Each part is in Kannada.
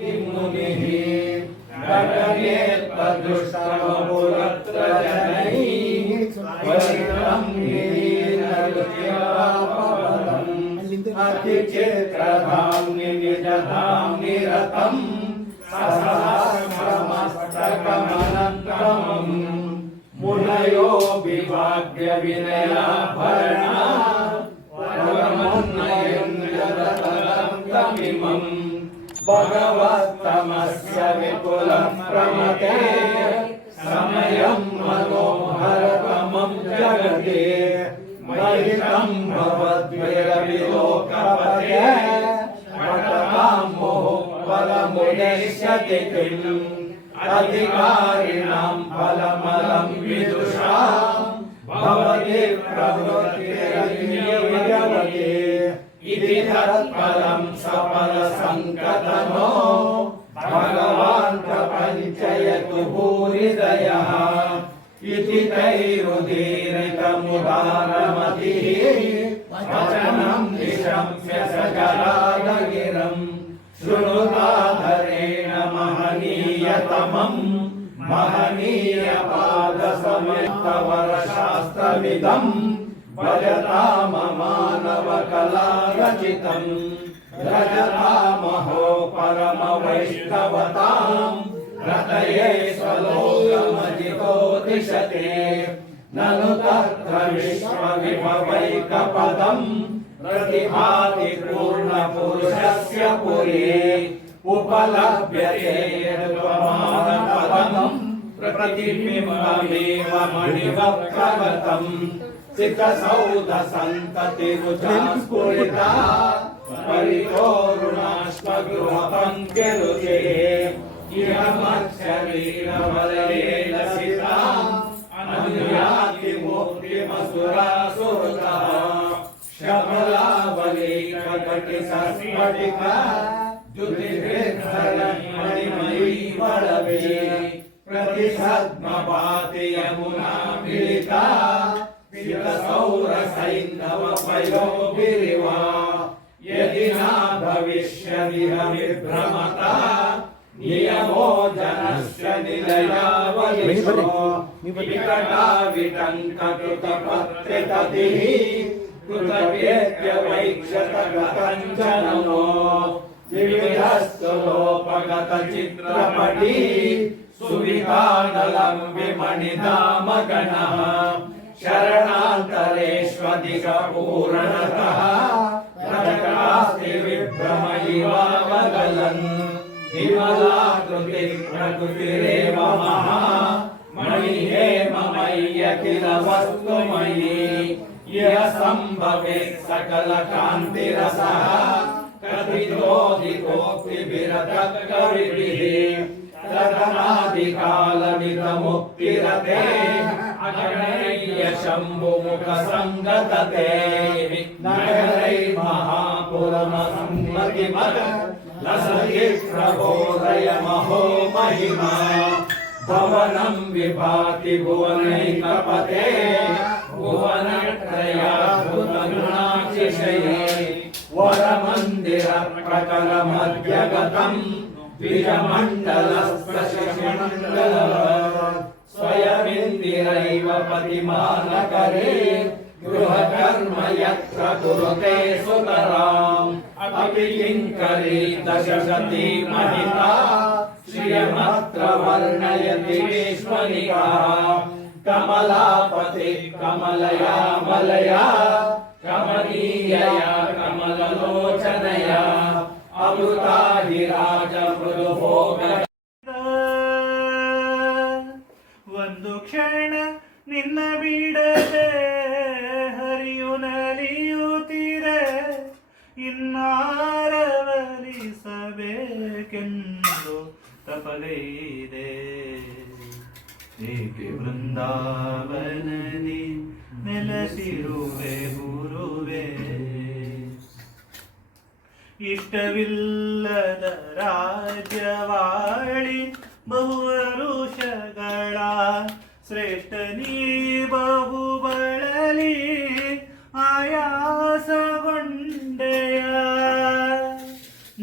मुनिः गगनेत्तदुष्टमपुरत्रजनैः वरितं गिरीन्द्रकृत्यापवदम् अतिचित्रधाम्नि निजधाम्नि रतम् सहस्रमस्तकमनक्रमम् मुनयो विभाव्य विनयाभरणा वरमन्नयन्यदतरन्तमिमम् भगवत्तमस्य विपुलं प्रमते समयं मनोहरतमं जगते महितं भवद्भिरविलोकपते वटकां मोहफलमुदेष्यति किम् अधिकारिणां फलमलं विदुषां भवति प्रवृत्तिरन्यविजयते इति तत्फलं सफलसङ्कतनो भगवान् प्रपञ्चयतु भूरिदयः इति तैरुदीरितमुदारमतिः वचनं निशम्य सजलादगिरम् शृणुताधरेण महनीयतमम् महनीयपादसमेतवरशास्त्रमिदम् भजताममानवकलारचितम् रजतामहो परमवैष्णवताम् रतये स्वलोकमजितो दिशते ननु तत्र विश्वविभवैकपदम् प्रतिभाति पूर्णपुरुषस्य पुरे उपलभ्यते यद्वमानपदम् प्रतिबिम्बमेव मणिवक्त्रगतम् चित्तसौधसन्ततिरुचा स्फुरिता परितोरुणाश्मगृहपङ्क्तिरुचिः इहमच्छरीरवलये लसिता अनुयाति मुक्तिमसुरासुरतः शबलावलीकटिसस्फटिका द्युतिभिर्धरमणिमयी वरवे प्रतिसद्मपाति यमुना मिलिता शिरसौरसैन्धवपयोभिरिवा यदि न भविष्यदिह विभ्रमता नियमो जनस्य निलयावलिशो विकटाविटङ्ककृतपत्रिततिः कृतवेद्यवैक्षतगतञ्जननो विविधस्तुलोपगतचित्रपटी सुविकानलं विमणिधामगणः शरणान्तरेष्वधिकपूरणतः रजकास्ति विभ्रमयिवावगलन् विमलाकृतिः प्रकृतिरेव महा मणिहेममय्यखिल वस्तुमयी यः सम्भवेत् सकलकान्तिरसः कथितोऽधिकोक्तिभिरतकविभिः तदनादिकालमिदमुक्तिरते अगणय्य शम्भुमुखसङ्गतते नगरैर्महापुरमसम्मतिमत् लसति प्रबोधयमहो महिमा भवनं विभाति भुवनैकपते भुवनत्रयाभुतगुणातिशये वरमन्दिरप्रकरमध्यगतम् द्विजमण्डलस्पशमण्डल स्वयमिन्दिरैव पतिमानकरे गृहकर्म यत्र कुरुते सुतराम् अपि किङ्करी दशशती महिता श्रियमत्र वर्णयति विश्वनिका कमलापति कमलया मलया कमनीयया कमललोचनया अमृताधिराज मृदुभोग ಒಂದು ಕ್ಷಣ ನಿನ್ನ ಬಿಡದೆ ಹರಿಯು ನಲಿಯುತ್ತಿರೆ ಇನ್ನಾರವಲಿಸಬೇಕೆಂದು ತಪಗೈದೆ ಏಕೆ ವೃಂದಾವನದಿ ನೆಲೆಸಿರುವೆ ಗುರುವೆ ಇಷ್ಟವಿಲ್ಲದ ರಾಜ್ಯವಾಳಿ ಬಹುವರುಷಗಳ ಶ್ರೇಷ್ಠ ನೀ ಬಹು ಬಳಲಿ ಆಯಾಸಗೊಂಡೆಯ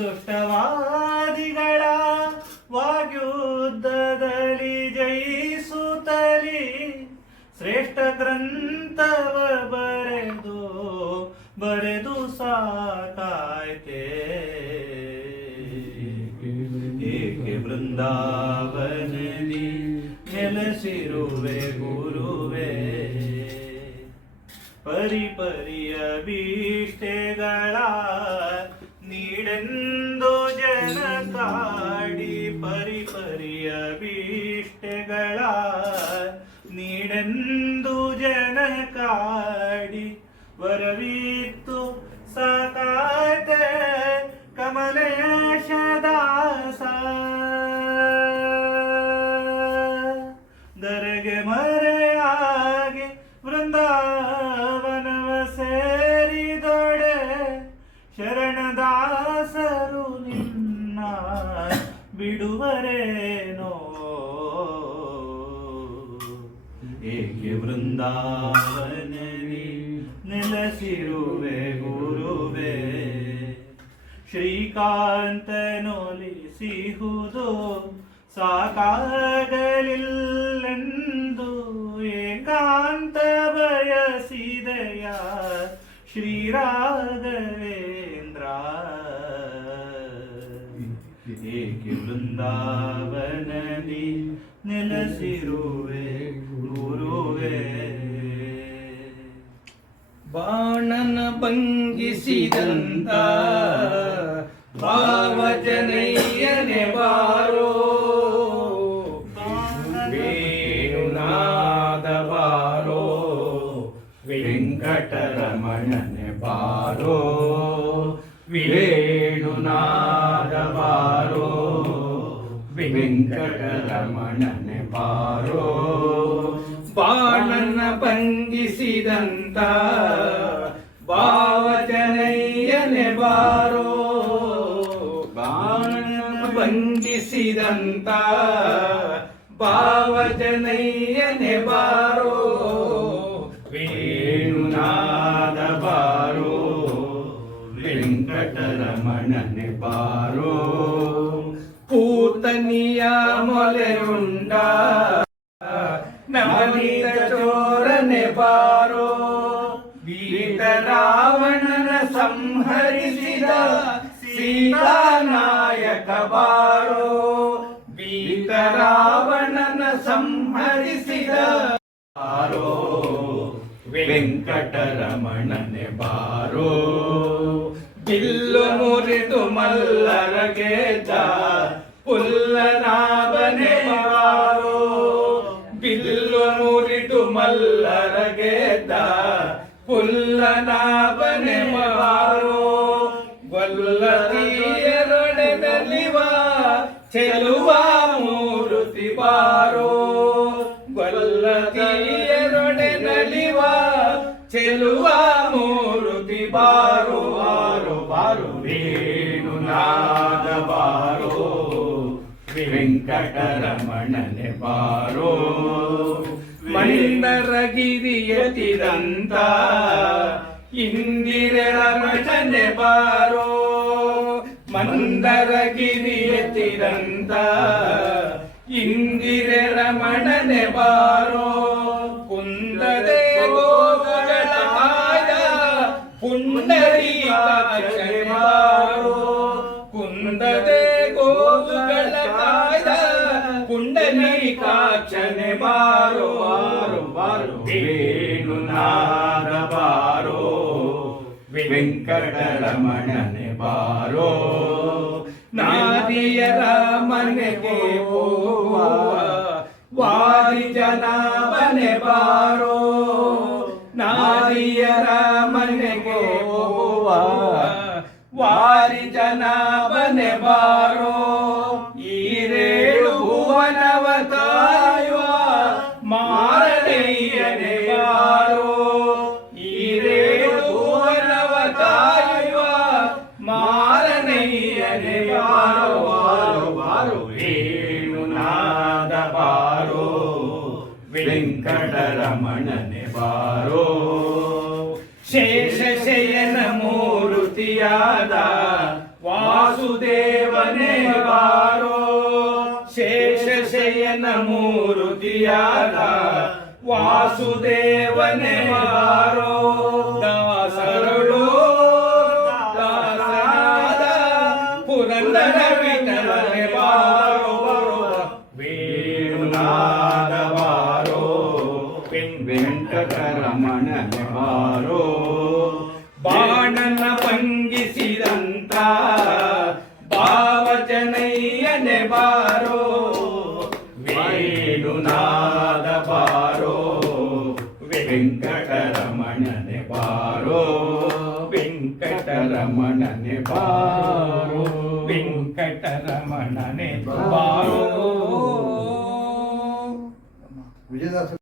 ದುಷ್ಟವಾದಿಗಳ ಗ್ರಂಥವ ಬರೆದು ಸಾಕಾಯ್ತೆ. ಏಕೆ ಬೃಂದಾವನದಿ ನೆಲೆಸಿರುವೆ ಗುರುವೇ, ಪರಿಪರಿಯ ಭೀಷ್ಟೆಗಳ ನೀಡೆಂದು ಜನ ಕಾಡಿ, ಪರಿಪರಿಯ ಭೀಷ್ಟೆಗಳ ನೀಡೆಂದು ಜನ ಕಾಡಿ, ವರವಿತ್ತು ಸಾಕಾಯ್ತೆ ಕಮಲೇಶ ದಾಸ. ದರೆಗೆ ಮರೆಯಾಗಿ ವೃಂದಾವನವ ಸೇರಿದೊಡೆ, ಶರಣದಾಸರು ನಿನ್ನ ಬಿಡುವರೇನೋ. ಏಕೆ ವೃಂದಾವನದಿ ನೆಲೆಸಿರುವೆ ಗುರುವೇ, ಶ್ರೀಕಾಂತನೊಲಿಸಿಹುದು ಸಾಕಾಗಲಿಲ್ಲೆಂದು, ಏಕಾಂತ ಬಯಸಿದೆಯ ಶ್ರೀರಾಘವೇಂದ್ರ. ಏಕೆ ವೃಂದಾವನದಿ ನೆಲೆಸಿರುವೆ ಗುರುವೇ. ಬಾಣನ ಭಂಗಿಸಿದಂತ ಭಾವಜನಯ್ಯನೆ ಬಾರೋ, ವೇಣುನಾದ ಬಾರೋ, ವೆಂಕಟರಮಣನೆ ಬಾರೋ, ವೇಣುನಾದ ಬಾರೋ, ವೆಂಕಟರಮಣನೆ ಬಾರೋ. ಬಾಣನ ಭಂಗಿಸಿದಂತ ಭಾವಜನಯ್ಯನೆ ಬಾರೋ, ಬಾಣನ ಭಂಗಿಸಿದಂತ ಭಾವಜನಯ್ಯನೆ ಬಾರೋ, ವೇಣುನಾದ ಬಾರೋ, ವೆಂಕಟರಮಣನೆ ಬಾರೋ. ಪೂತನಿಯ ಮೊಲೆಯುಂಡ ನವನೀತ ಚೋರನೆ ಬಾರೋ, ಬೀತ ರಾವಣನ ಸಂಹರಿಸಿದ ಸೀತಾನಾಯಕ ಬಾರೋ, ಬೀತ ರಾವಣನ ಸಂಹರಿಸಿದ ಬಾರೋ, ವೆಂಕಟರಮಣನೆ ಬಾರೋ. ಬಿಲ್ಲು ಮುರಿದು ಮಲ್ಲರ ಗೆದ್ದ ಪುಲ್ಲನಾಭನೆ ಬಾರೋ, ಬಿಲ್ಲು ಮುರಿದು ಮಲ್ಲರ ಗೆದ್ದ ಪುಲ್ಲನಾಭನೆ ಬಾರೋ. ಗೊಲ್ಲತೀಯರೊಡೆ ನಲಿವ ಚೆಲುವ ಮೂರುತಿ ಬಾರೋ, ಗೊಲ್ಲತೀಯರೊಡೆ ನಲಿವ ಚೆಲುವ ಮೂರುತಿ ಬಾರೋ. ಬಾರೋ ಬಾರೋ ವೇಣುನಾದ ಬಾರೋ, ವೆಂಕಟರಮಣನೆ ಬಾರೋ. ಮಂದರಗಿರಿಯತಿದಂತ ಇಂದಿರೆ ರಮಣನೆ ಬಾರೋ, ಮಂದರಗಿರಿಯತಿದಂತ ಇಂದಿರೆ ರಮಣನೆ ಬಾರೋ. ಕುಂದದೆ ಗೋಗಳ ಕಾಯ ಪುಂಡರೀಕಾಕ್ಷನೆ ಬಾರೋ, ಕುಂದದೆ ಗೋಗಳ ಕಾಯ ಪುಂಡರೀಕಾಕ್ಷನೆ ಬಾರೋ. ಬಾರೋ ಬಾರೋ ವೇಣುನಾದ ಬಾರೋ, ವೆಂಕಟರಮಣನೆ ಬಾರೋ. ನಾದಿಯರ ಮನೆಗೆ ಹೋಗುವ ವಾರಿ ಜನಾಭನೆ ಬಾರೋ, ನಾದಿಯರ ಮನೆಗೆ ಹೋಗುವ ವಾರಿ ಜನಾಭನೆ ಬಾರೋ. ಈರೇಳು ಭುವನವ ಕಾಯುವ ಮಾರನಯ್ಯನೆ ಬಾರೋ, ಈರೇಳು ಭುವನವ ಕಾಯುವ ಮಾರನಯ್ಯನೆ ಬಾರೋ. ಬಾರೋ ಬಾರೋ ವೇಣುನಾದ ಬಾರೋ, ವೆಂಕಟರಮಣನೆ ಬಾರೋ. ಶೇಷ ಶಯನ ಮೂರುತಿಯಾದ ವಾಸುದೇವನೇ ಬಾರೋ, ಶೇಷ ಶಯನ ಮೂರುತಿಯಾದ ವಾಸುದೇವನೇ ಬಾರೋ ದಾಸರಳು ದಾಸನಾದ ಪುರಂದರ ವಿಠಲನೆ ಬಾರೋ ವೇಣುನಾದ ಬಾರೋ ವೆಂಕಟರಮಣನೆ ಬಾರೋ ಬಾಣನ ಭಂಗಿಸಿದಂತ ಭಾವಜನಯ್ಯನೆ ಬಾರೋ ವೇಣುನಾದ ಬಾರೋ ವೆಂಕಟರಮಣನೆ ಬಾರೋ ವೆಂಕಟರಮಣನೆ ಬಾರೋ ವೆಂಕಟರಮಣನೆ ಬಾರೋ ವಿಜಯದಾಸ